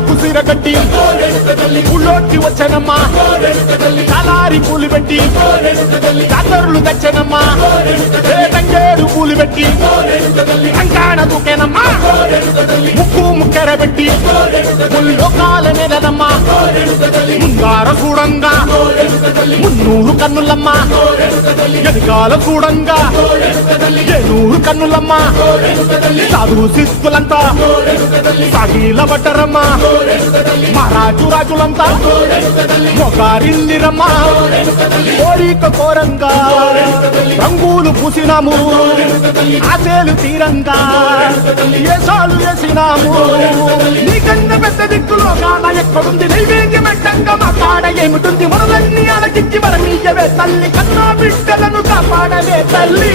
కుసిర కట్టి ఊళ్ళోకి వచ్చనమ్మా కలారి పూలు పెట్టి జాతరులు తెచ్చనమ్మా తంగేడు పూలు పెట్టి అంకాణ దూకేనమ్మా ముక్కు ముక్కెర పెట్టి లోకాల నెలనమ్మా ముంగార చూడంగా మున్నూరు కన్నులమ్మా ఎనకాల చూడంగా ఏనూరు కన్నులమ్మా సాధు శిస్తులంతా సాగిల పడ్డరమ్మా మహారాజు రాజులంతా మొగారిల్లిరమ్మా కోరిక కోరంగా రంగులు పూసినాము ఆశలు తీరంగా ఏసాలు వేసినాము నీకన్నా పెద్ద దిక్కులో కాడ ఎక్కడుంది నైవేద్యం పెట్టంగా మా కాడ ఏమిటుంది మనలన్నీ అలకిచ్చి వరమీయవే తల్లి కన్నా బిడ్డలను కాపాడవే తల్లి